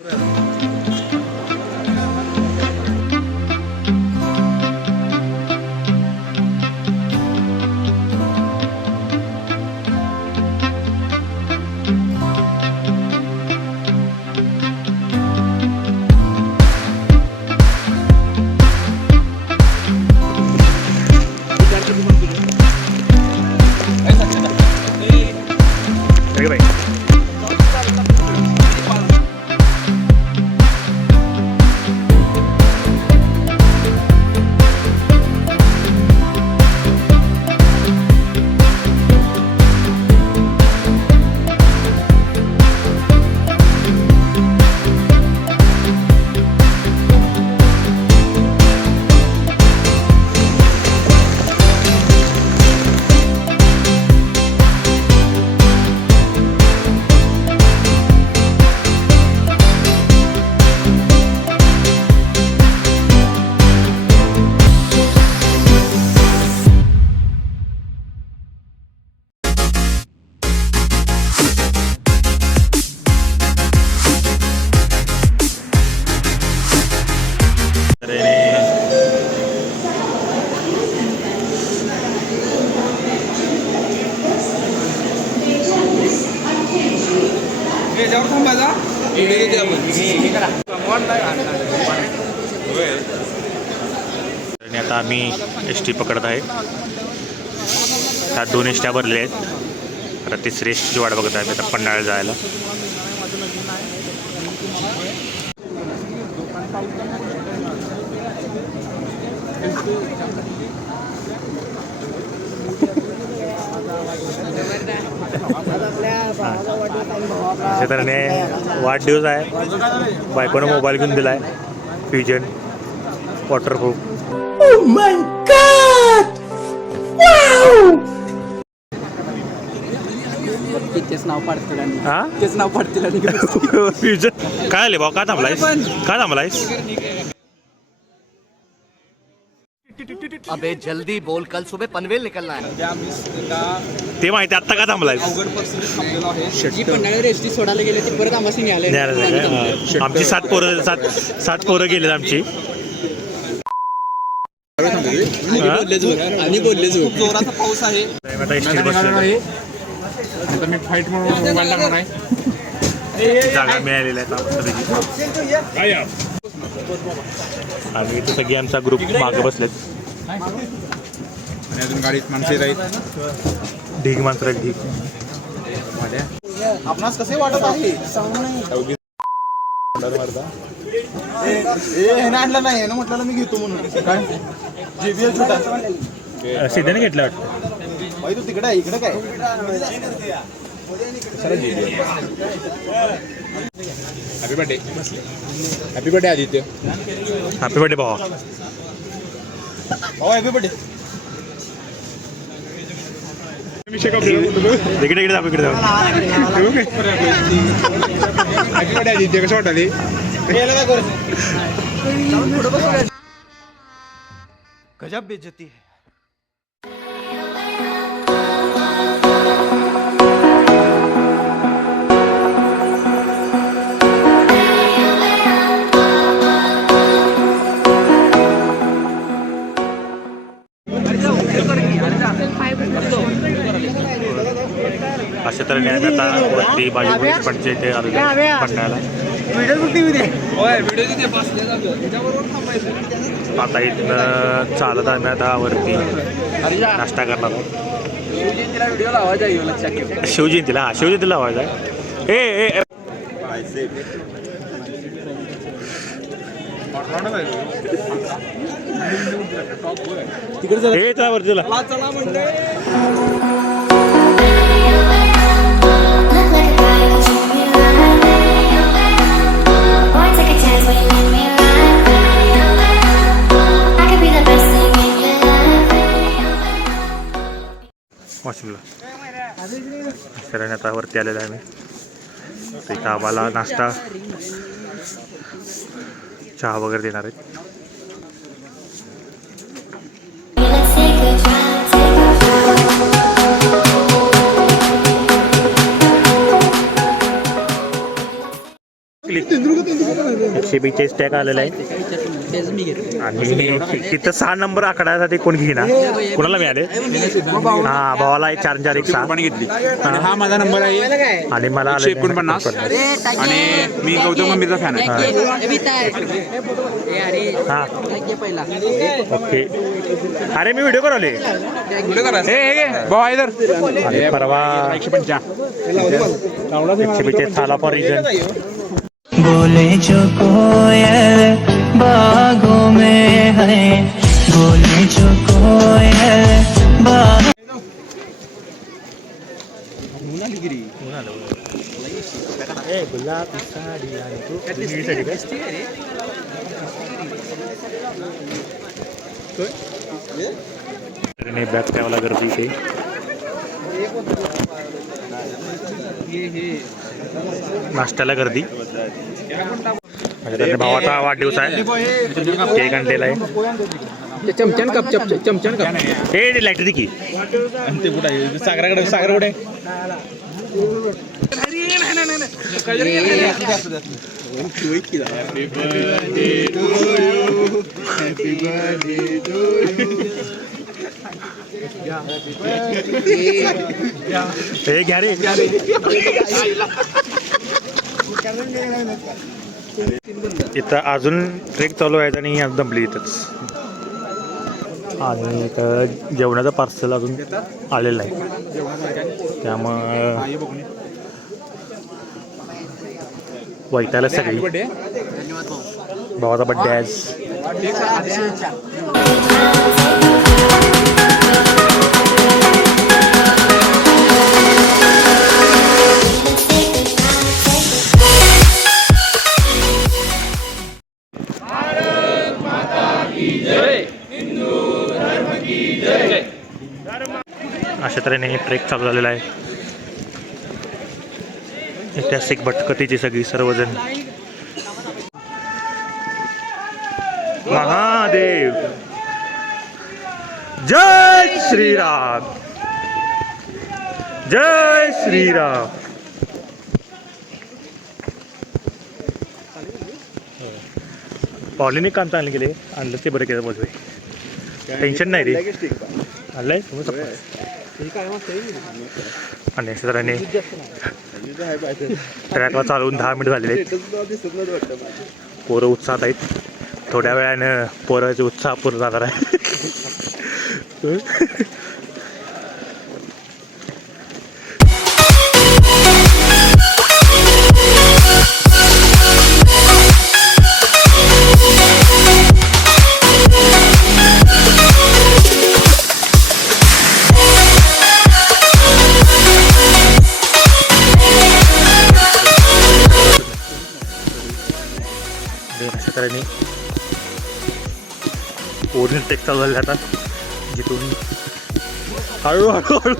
आता आम्ही S T पकडत आहे. त्यात 2 एसट्या भरल्या आहेत. आता तिसरी एसटीची वाट बघत आहे आता पन्हाळ्याला जायला. अशा तऱ्हेने वाढदिवस आहे. बायकोनं मोबाईल घेऊन दिला आहे फ्युजन वॉटरप्रूफ. तेच नाव पाडतील फ्युजन. काय आले भाऊ? का थांबलायस? अबे जल्दी बोल, कल सुबह पनवेल निकलना है. ते माहिती. आत्ता का थांबलायस? पन्हाळ्यावर एसटी सोडायला गेले ते परत आम्हाला निघाले. आमची 7 पोरं गेलेत आमची. बोलले जोराचा पाऊस आहे. मी फाईट म्हणून मोबाईल लागणार आहे. जागा मिळालेल्या आहेत आणि इथे सगळी आमचा ग्रुप मागे बसलेत. आणि अजून गाडीत माणसे राहील. ढीग माणसं ढीग. आपणास कसे वाटत आहे? आणलं नाही ना, म्हटलं मी घेतो म्हणून. काय JBL छोटा सिद्धाने घेतलं वाटतं. भाई तू तिकडे आहे, इकडे काय? Happy birthday Aditya. Happy birthday भावा. Happy birthday. इकडे जाऊ. Happy birthday Aditya. कसं वाटले? गजब बेइज्जती है. अशा तऱ्हेने आम्ही आता वरती बाजू पणचे इथे आलो पन्हाळ्याला. आता इथनं चालत आम्ही आता वरती नाश्ता करणार आहोत. शिवजयंतीला आवाज आहे. तिकडे चला वरती चला. माशाल्लाह आता वरती आलेला आहे मी. इथं आम्हाला नाश्ता चहा वगैरे देणार आहेत. क्लिक 142 टॅग आलेला आहे त्याचं मी घेतो. आणि तिथं 6 नंबर आकडासाठी कोण घेईना कोणाला मिळाले हा भावाला 4-4-1-6 पाणी घेतली आणि हा माझा नंबर आहे आणि मला आले 149 आणि मी गौतम गंभीरचा फॅन आहे. हा पहिला ओके अरे मी व्हिडिओ करवले भाऊ आहे तर आणि परवा 142 साला फॉर रिजन बोले जो कोयल बागों में है बोले जो कोयल बाग गुलाबी साडी आणि तू बॅग ठेवायला गर्दी इथे नाश्त्याला गर्दी भावाचा वाढदिवस आहे केक आणलेला आहे चमच्यान कप चमच्यान कप हे लाईट की सागराकडे सागर कुठे हे घ्या रे इथं अजून ट्रेक चालू आहे आणि आज दमली इथंच आणि इथं जेवणाचं पार्सल अजून आलेलं आहे त्यामुळं वैताला सगळी भावाचा बड्डे आज अशा तऱ्हेने ट्रेक चालू झालेला आहे ऐतिहासिक भटकतीची सगळी सर्वजण महादेव जय श्रीराम जय श्रीराम पावलीने काम चांगले केले आणलं ते बरं केलं बोलतोय टेन्शन नाही रे आणलंय आणि अशा तऱ्हेने ट्रॅकला चालवून 10 मिनिट झालेले आहेत पोरं उत्साहात आहेत थोड्या वेळानं पोराचे उत्साह पूर्ण जाणार आहे अशा तऱ्हेने ओरिजिनल टेक चालू झाले आता जिथून हळूहळू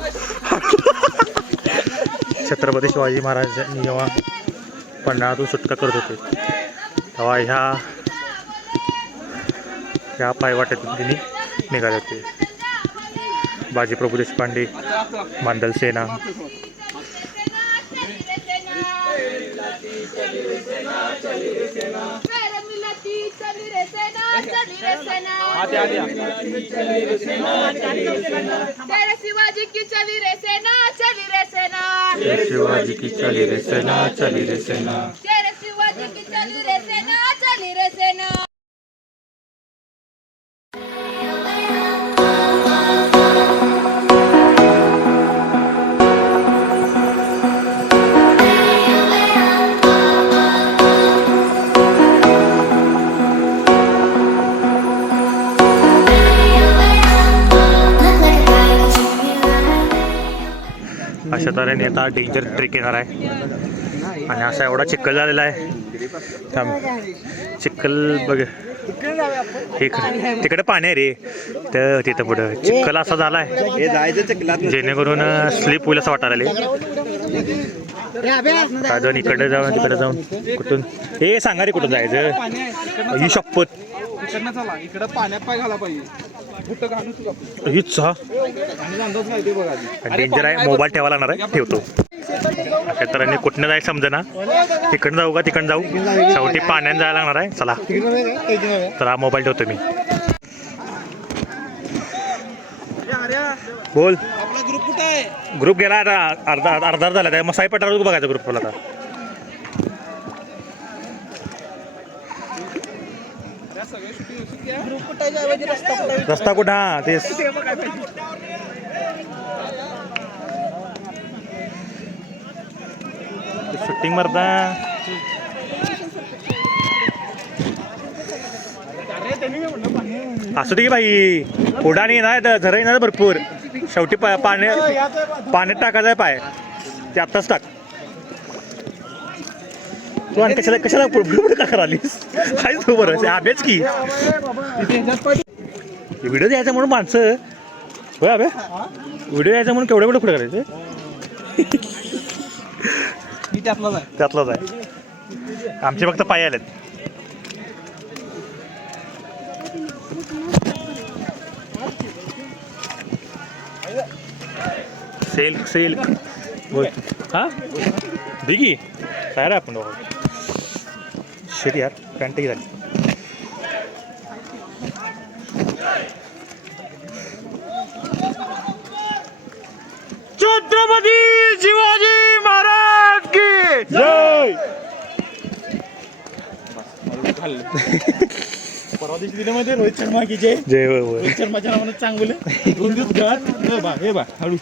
छत्रपती शिवाजी महाराजांनी जेव्हा पन्हाळ्यातून सुटका करत होते तेव्हा ह्या पायवाट्यातून तिने निघाले होते बाजीप्रभू देशपांडे मांडल सेना तेरे शिवाजी की चली रे सेना चली रे सेना शिवाजी की चली रे सेना चली रे सेना तेरे शिवाजी की चली रे सेना चली रे सेना अशा तऱ्हेने आता डेंजर ट्रेक येणार आहे आणि असा एवढा चिखल झालेला आहे चिखल बघ तिकडे पाणी आहे रे तर तिथं पुढं चिखल असा झाला आहे जेणेकरून स्लिप होईल असं वाटायला काय जाऊन इकडे जाऊन तिकडे जाऊन कुठून हे सांगा रे कुठून जायचं ही शपथ इकडनं चला इकडं पाण्यात पाय घाला पाहिजे हीच हा अंदाज नाही ते बघा आधी. डेंजर आहे. मोबाईल ठेवायला लागणार आहे. ठेवतो. अशा तऱ्हेने कुठनं जायचं समजेना. तिकडनं जाऊ का तिकडनं जाऊ. शेवटी पाण्याने जायला लागणार आहे. चला तर हा मोबाईल ठेवतो मी. बोल. आपला ग्रुप कुठं आहे? ग्रुप गेला आता अर्धा झाला त्या मग साई पठार बघायचा ग्रुपला आता. ग्रुप कुठं आहे? ऐवजी रस्ता कुठं आहे? रस्ता कुठं हा तेच शूटिंग मारता. असू दे की बाई. पुढा नाही ना झरा येणार भरपूर. शेवटी पाण्यात टाकायचा आहे पाय. ते आत्ताच टाक. तू आणि कशाला पुढे का करालीस? काहीच तू बरं अभ्यास की व्हिडिओ द्यायचा म्हणून माणसं होय. अभ्या व्हिडिओ द्यायचा म्हणून केवढे पुढे करायचे. मी त्यातलाच आहे. त्यातलाच आहे. आमचे फक्त पाय आलेत. सेल बोल. हा दिगी काय रे आपण शेट यार पॅन्टही झाली. छत्रपती शिवाजी महाराज की जय. परवा दिवशी दिल्यामध्ये रोहित शर्मा की जय. जय रोहित शर्माच्या नावानं चांगलं 2 दिवस घरात. हे बा हळू.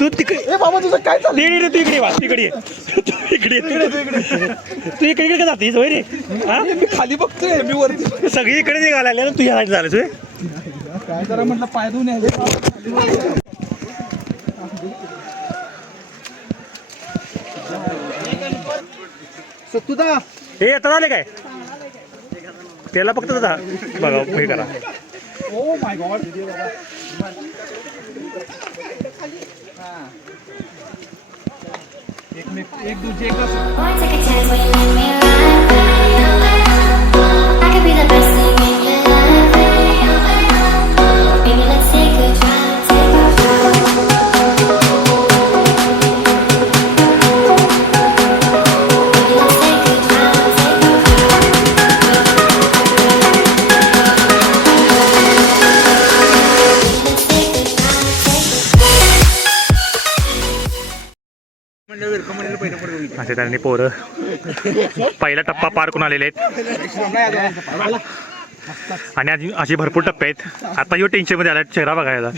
तू तिकडे ए बाबा तुझं काय चाललंय? तू इकडे वा. तिकडे तू इकडे का जातेस होय रे. हा मी खाली बघतोय. मी वरती सगळी इकडे निघाला ना. तू ह्या झालंस होय. काय जरा म्हटलं पाय धुवून यायचे. सत्तुदा हे आता झाले काय त्याला फक्त बघा हे करा. Oh my God. एक दूजे का Boy, take a chance when you let me ride. I could be the best thing in your life. Baby, let's take a drive, take a drive. Baby, let's take a drive, take a असे त्यांनी पोरं पहिला टप्पा पार करून आलेले आहेत आणि अशी भरपूर टप्पे आहेत. आता यो टेन्शन मध्ये आला चेहरा बघायला.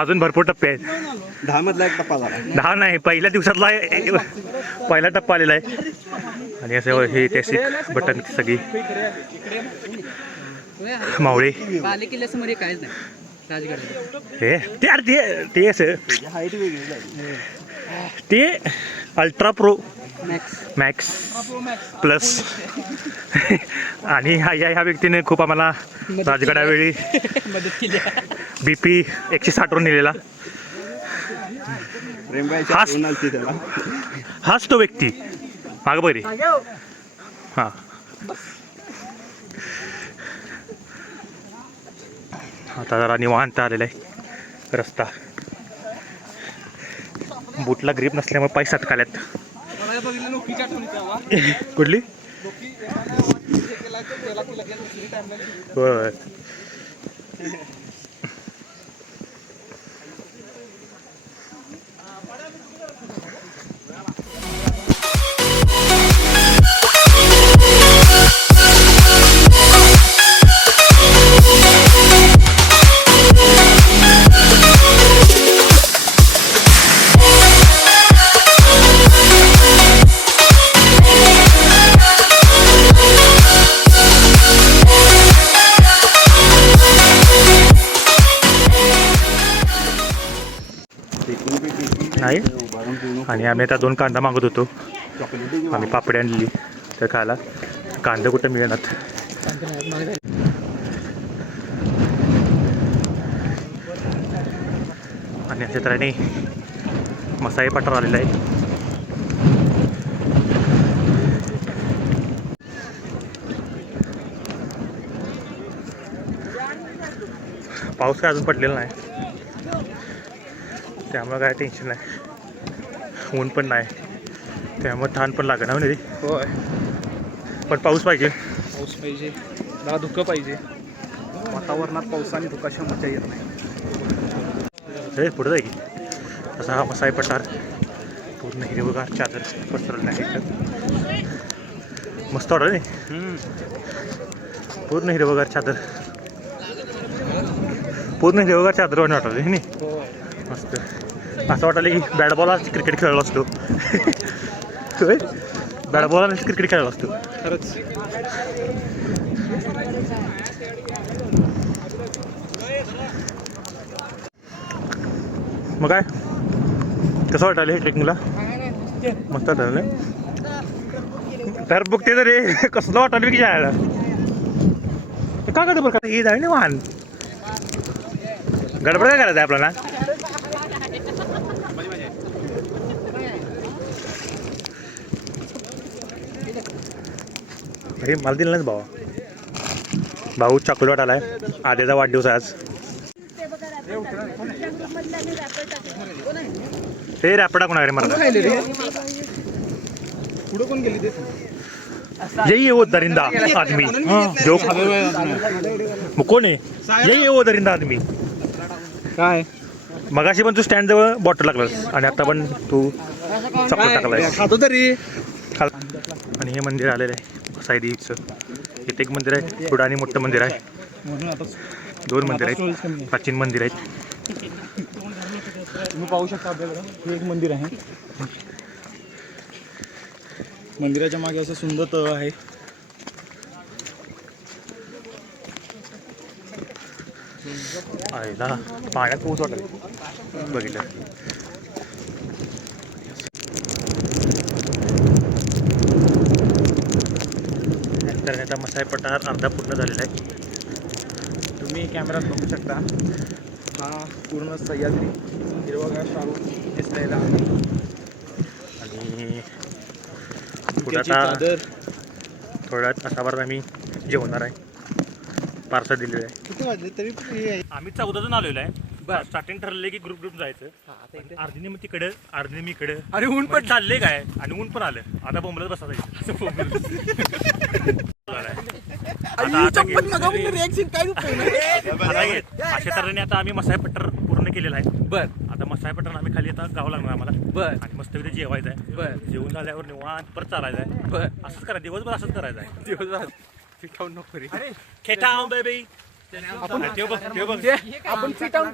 अजून भरपूर टप्पे आहेत. 10 मधला एक टप्पा झाला. 10 नाही पहिल्या दिवसातला पहिला टप्पा आलेला आहे. आणि असं हे ऐतिहासिक बटन सगळी मावळे बाले किल्ल्यासमोर काहीच नाही. राजगड हे ते असं ते अल्ट्रा प्रो मॅक्स प्लस. आणि ह्या व्यक्तीने खूप आम्हाला राजगडावेळी BP 160 वर नेलेला. हाच तो व्यक्ती माग बरी. हां आता जरा निवांत आलेला आहे रस्ता. बुटला ग्रीप नसल्यामुळे पाय सटकाल्यात. कुठली बर नाही. आणि आम्ही आता 2 कांदा मागत होतो. आम्ही पापडी आणलेली तर खायला. कांदा कुठं मिळणार. आणि अशा तऱ्हेने मसाई पठार आलेला आहे. पाऊस काय अजून पडलेला नाही, त्यामुळे काय टेन्शन नाही. ऊन पण नाही, त्यामुळे थान पण लागेल ना रे. होय, पण पाऊस पाहिजे. पाऊस पाहिजे, जरा धुकं पाहिजे. वातावरणात पावसाने धुकाशिवाय मजा येत नाही. हे पुढं जाईल की असा हा मसाई पठार पूर्ण हिरवगार चादर पसरवलं आहे. मस्त वाटलं नाही, पूर्ण हिरवगार चादर, पूर्ण हिरवगार चादर वाटवली नाही. मस्त असं वाटलं की बॅट बॉलच क्रिकेट खेळलो असतो. बॅट बॉलच क्रिकेट खेळलो असतो खरंच. मग काय कसं वाटायला हे ट्रेकिंगला? मस्त वाटायला नाही तर बघते तर रे कसलं वाटायला की जायला. का गडबड का हे जाय ना वाहन, गडबड काय करायचं आहे आपल्याला? हे मला दिलं नाहीच भाऊ. भाऊ चॉकलेट आलाय, आद्याचा वाढदिवस आहे आज. हे रॅपडा कोण आहे मला? पुढे कोण गेली ते? यही वो दरिंदा आदमी जो मग कोण आहे? यही वो दरिंदा आदमी. काय मगाशी पण तू स्टँड जवळ बॉटल लागलास आणि आता पण तू चॉकलेट टाकलाय. खातो तरी. आणि हे मंदिर आलेलं आहे साई देवीचं. इथे एक मंदिर आहे, पुढं आणि मोठं मंदिर आहे. म्हणून आता दोन मंदिर आहेत, प्राचीन मंदिर आहेत. तुम्ही पाहू शकता आपल्याकडं हे एक मंदिर आहे. मंदिराच्या मागे असं सुंदर तळ आहे. आयला पाण्यात पोहोच वाटत बघितलं. तर आता मसाई पठार अर्धा पूर्ण झालेला आहे. तुम्ही कॅमेरात बघू शकता हा पूर्ण सह्याद्री हिरवागार शाळू दिसलेला आहे. आणि पुढे आता थोड्या तासाभरात आम्ही जेवणार आहे. पार्सल दिलेलं आहे. किती वाजले तरी आम्ही 14 जण आलेलो आहे. स्टार्टिंग ठरले की ग्रुप जायचं. अर्धीने मग तिकडं, अर्धीने मी इकडं. आणि ऊन पण चालले काय, आणि ऊन पण आलं. आता बोंबलत बसा जायचं. अशा तऱ्हेने आता आम्ही मसाई पठार पूर्ण केलेला आहे. आता मसाई पठार आम्ही खाली आता गाव लागणार आम्हाला. आणि मस्त तिथे जेवायचं आहे. जेवून झाल्यावर निवांत परत चालायचं आहे. असंच करायचं, दिवसभर असंच करायचं आहे. दिवसभर फिटाऊन नको खेटाऊन बेबी. आपण फिटाऊन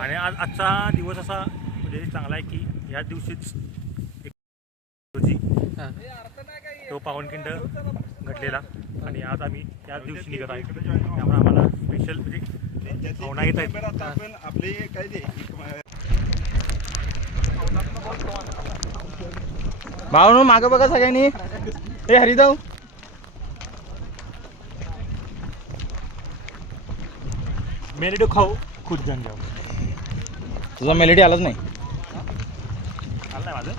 आणि आजचा दिवस असा म्हणजे चांगला आहे की या दिवशीच तो पावनखिंड घडलेला आणि आज आम्ही त्याच दिवशी निघत आहे. त्यामुळे आम्हाला स्पेशल म्हणजे भावना येत आहेत. आपले काय ते भावनो मागं बघा सगळ्यांनी. हे हरिदाव मेलेडी खाऊ खुद जाऊन जाऊ. तुझा मेलेडी आलाच नाही. आलं नाही माझं.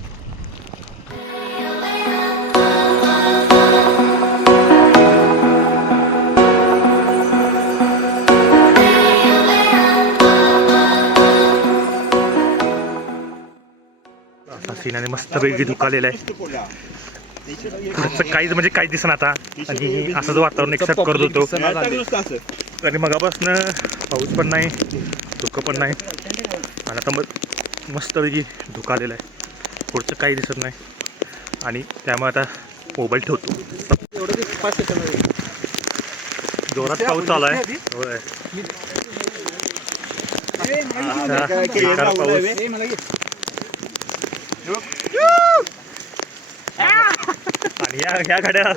असा सीनाने मस्तपैकी दुखालेला आहे. काहीच म्हणजे काहीच दिसणार आता. आणि असं जो वातावरण एक्सेप्ट करत होतो आणि मगापासून पाऊस पण नाही, धुकं पण नाही. आणि आता मग मस्तपैकी धुकं आलेलं आहे. पुढचं काही दिसत नाही आणि त्यामुळे आता मोबाईल ठेवतो. जोरात पाऊस चालू आहे. होय पाऊस. आणि या गाड्या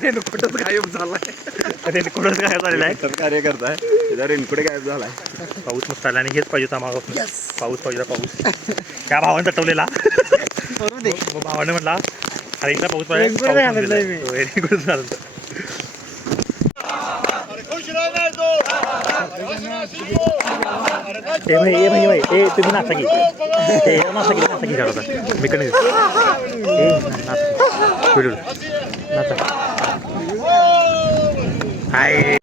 रेनकोटच गायब झालाय. रेनकोटच गायब झालेला आहे. कार्यकर्ता आहे त्याचा रेनकोट गायब झालाय. पाऊस मस्त आला आणि हेच पाहिजे होता मागं. पाऊस पाहिजे, पाऊस. त्या भावाने तटवलेला. भावाने म्हटला अरे इथला पाऊस पाहिजे. रेनकोट झालं. भाई तुम्ही नाचा की नाचा की करता मी कडे नाचा हाय.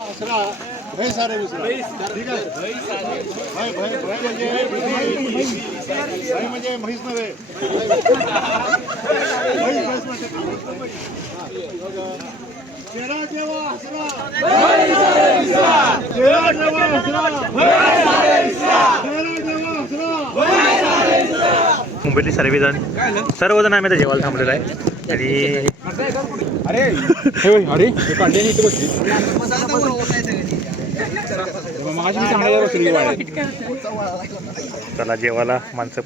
म्हणजे म्हैस नव्हे चेहरा जेव्हा हसरा चेहरा जेव्हा हसरा चेहरा जेव्हा हसरा. मुंबईतले सर्वजण आम्ही आता जेवायला थांबलेलो आहे आणि अरे अरे हे काढले इथे बसली मगाशी मी चांगल्या बसली चला जेवायला माणसं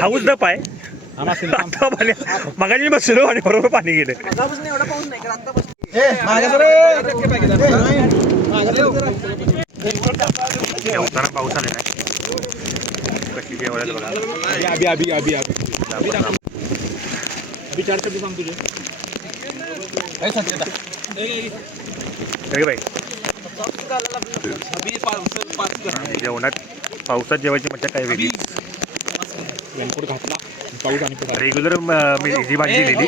हाऊस दप आहे आता पाणी मगाशी मी बसलो आणि बरोबर पाणी गेलं. जेवताना पाऊस आलेला आहे कशी जेवायला बघा. अभी 4 शब्द सांग तुझे बाई जेवणात पावसात जेवायची मजा काय वेगळी. रेनकोट घातला पाऊस आणि रेग्युलर मी जी भाजी दिलेली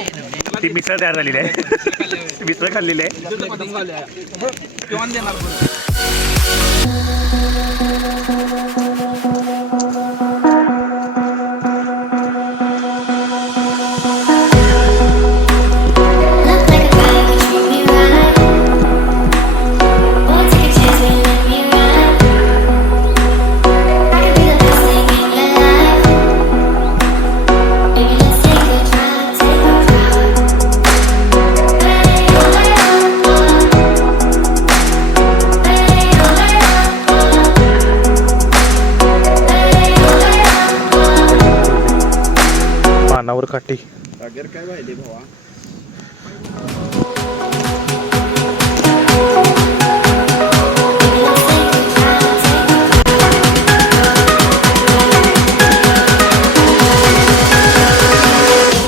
ती मिसळ तयार झालेली आहे मिसळ खाल्लेली आहे. Look like a guy who treat me right. Won't take a chance when you let me ride. I could be the best thing in your life. Baby, let's take a drive, take a drive. Hey, oh, hey, oh, oh. Hey, oh, hey, oh, oh. Hey, oh, hey, oh, oh. पानावर काठी काय पाहिजे भावा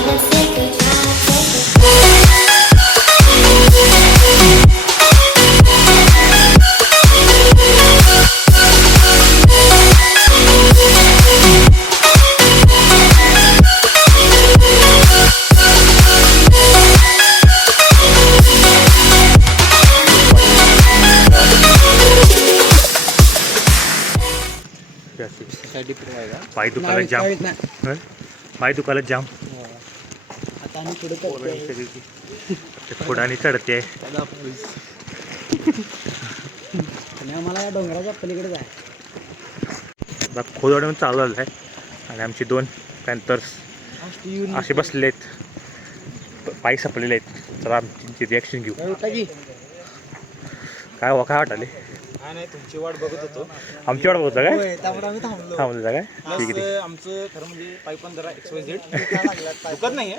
Let's take a drive, पाय दुखायला जाम हं? पाय दुखायला जाम आता आम्ही पुढे करतोय. पुढाने चढते आणि आम्हाला या डोंगराच्या पलीकडे जाय. खोदवाडून चालू झालं आहे आणि आमचे 2 पॅन्थर्स असे बसले आहेत पाय सपलेले आहेत. चला आमची रिॲक्शन घेऊ. काय वाटाले नाही तुमची वाट बघत होतो आमची वाट बघता काय त्यामुळे आम्ही थांबलो. थांबलं काय ठीक आहे. आमचं खरं म्हणजे पाय पण जरा XYZ दुखत नाहीये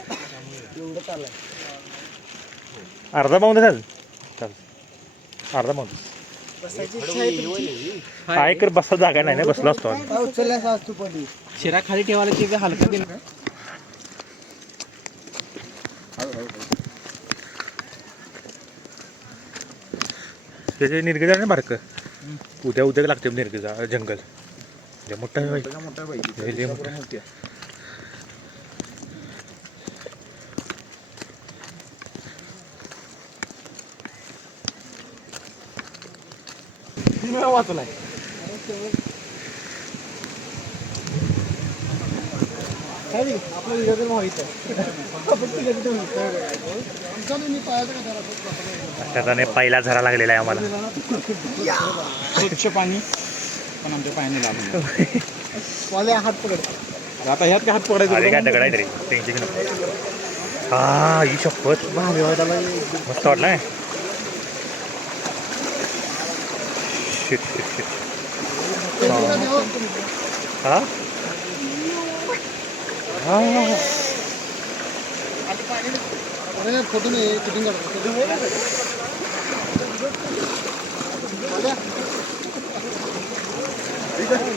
एवढं चाललंय. अर्धा पाऊन चाल अर्धा पाऊन काय कर बसा जागा नाही ना बसलो असतो आम्ही. उचलल्यास असतो पण शिरा खाली ठेवायला ते हलका दिन त्याचे निर्गजा नाही बारकं उद्या लागते निर्गजा जंगल मोठा आहे लय मोठा आहे. वाचलाय आपला व्हिडिओ तर माहित आहे. त्याच्याने पहिला झरा लागलेला आहे आम्हाला. स्वच्छ पाणी पण आमच्या पायाने लागलं मला हात पकड. आता ह्यात काय हात पकडायचा अरे काय दगड आहे तरी टेन्शन नको. हा ही शपथ मस्त वाटलं नाही. शिट शिट शिट हा फोटो नाही शूटिंग करतो.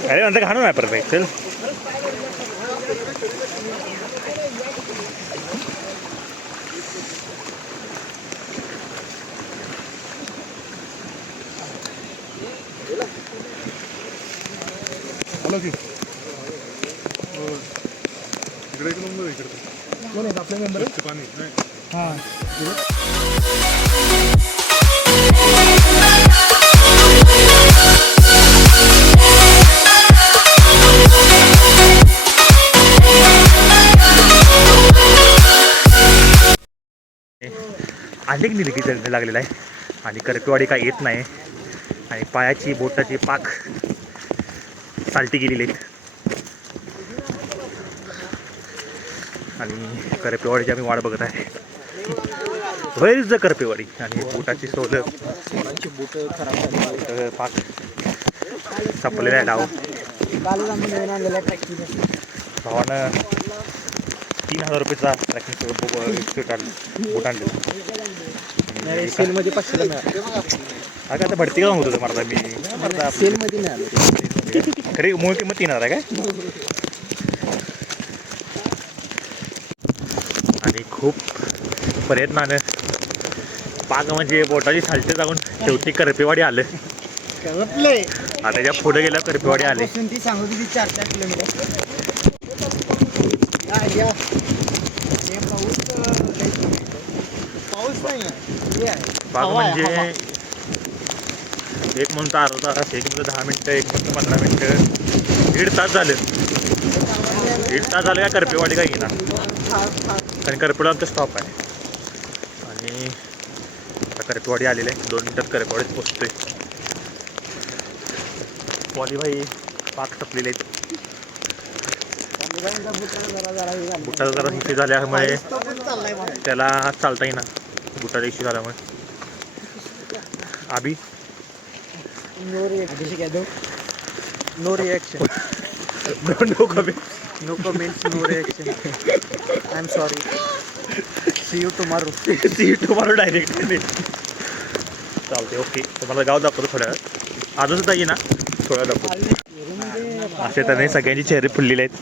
अरे नंतर घाणून आहे परफेक्ट चल. कोण आहेत आपले मेंबर? पाणी हां अनेक निलगी चढणे लागलेला आहे आणि करपेवाडी काय येत नाही आणि पायाची बोटाची पाक सालटी गेलेली आहेत आणि करपेवाडीची आम्ही वाट बघत आहे. Where is the Karpewadi. आणि बोटाची सोलं बोट खराब पाक संपलेला आहे डाव. भावानं 3,000 रुपयेचा ट्रॅकिंग बोट आणलं. सेलमध्ये 500 मिळालं. अगं आता भरती का होतो मला मी सेलमध्ये मिळालं. खरी मूळ किंमत 3,000 आहे काय. आणि खूप प्रयत्नानं पाक म्हणजे बोटाची सालटे जाऊन शेवटी करपेवाडी आलं. आता त्याच्या पुढे गेलं करपेवाडी आले. ती सांगू ती 4-4 किलोमीटर. पाऊस नाही पाक म्हणजे एक म्हणतो अर्धा तास, एक म्हणतो 10 मिनटं, एक म्हणतो 15 मिनटं, 1.5 तास झालं. 1.5 तास झालं का करपेवाडी काय येणार. कारण करपेवाडी आमचा स्टॉप आहे आणि आता करपेवाडी आलेलं आहे. 2 मिनटात करपेवाडीत पोचतोय. पॉलीभाई पाक टपलेले आहेत. बुटाचा जरा इश्यू झाल्यामुळे त्याला चालता येईना. बुटाचा इश्यू झाल्यामुळे आबी no reaction. No comment. No comments, no reaction. I am sorry. See you tomorrow. See tomorrow direct. चालते. ओके. तुम्हाला गाव दाखवतो थोड्या वेळात. अजून सुद्धा ये ना थोड्या दाखवतो. असे त्याने सगळ्यांची चेहरे फुललेले आहेत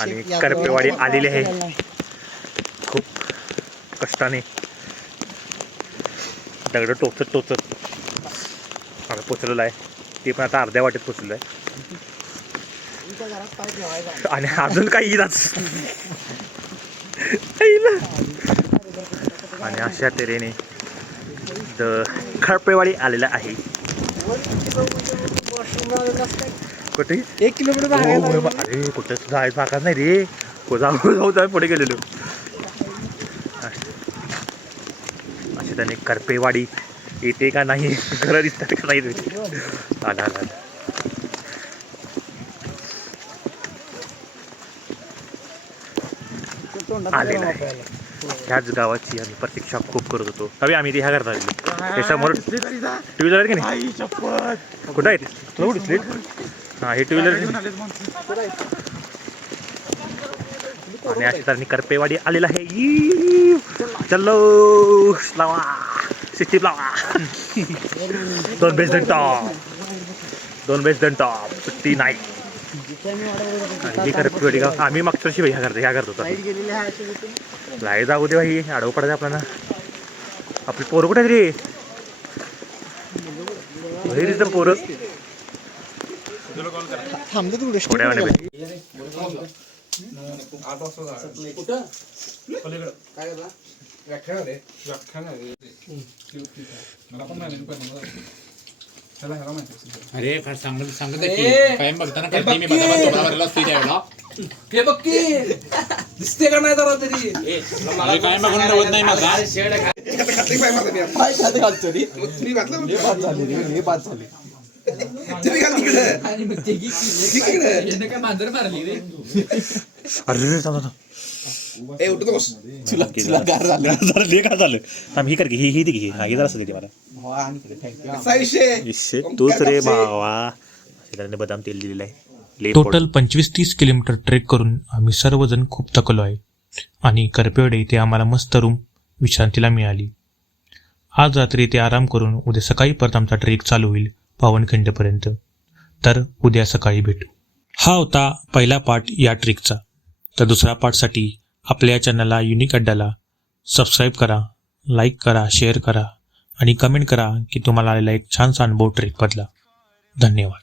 आणि करपेवाडी आलेली आहे. खूप कष्टाने दगड टोचत आता पोचलेलं आहे. ते पण आता अर्ध्या वाटेत पोचलेलं आहे आणि अजून काही येईलच. आणि अशा तऱ्हेने करपेवाडी आलेला आहे. कुठे 1 किलोमीटर अरे कुठं जायचं भागात नाही रे. जाऊ पुढे गेलेलो. असे त्याने करपेवाडी येते का नाही, घरं दिसतात का नाही. आला आलेला आहे. ह्याच गावाची आम्ही प्रतीक्षा खूप करत होतो. हवी आम्ही ते ह्या करता त्याच्यासमोर 2 व्हीलर आहे की नाही. कुठं आहे तुला दिसले. हां हे 2 व्हीलर. आणि अशा करपेवाडी आलेला आहे. चलो लावा सिस्टीम लावा. 2 बेस टॉप सुट्टी नाही. ही करपेवाडी गाव आम्ही मागच्या वर्षी ह्या करत होता. लाईट जाऊ दे भाई. आडव पडायचं आपल्याला. आपली पोरं कुठे आहेत रे. घरी तर पोरं थोड्या वेळाने अरे फार सांगत कायम बघताना करते मी बघा त्यावेळेला हे बघ की दिसते का नाही जरा तरी. कायम बघून ठेवत नाही माझा. मांजर मारली रे. अरे ले का झालं. ही कर ही दे की ही जरा असं दे मला. तूच रे भावा. त्याने बदाम तेल दिलेलं आहे. टोटल 25-30 किलोमीटर ट्रेक करून आम्ही सर्वजण खूप थकलो आहे आणि करपेवाडी इथे आम्हाला मस्त रूम विश्रांतीला मिळाली. आज रात्री इथे आराम करून उद्या सकाळी परत आमचा ट्रेक चालू होईल पावनखिंडपर्यंत. तर उद्या सकाळी भेटू. हा होता पहिला पार्ट या ट्रेकचा. तर दुसऱ्या पार्टसाठी आपल्या या चॅनलला युनिक अड्डाला सबस्क्राईब करा, लाईक करा, शेअर करा आणि कमेंट करा की तुम्हाला आलेला एक छानसा अनुभव ट्रेकमधला. धन्यवाद.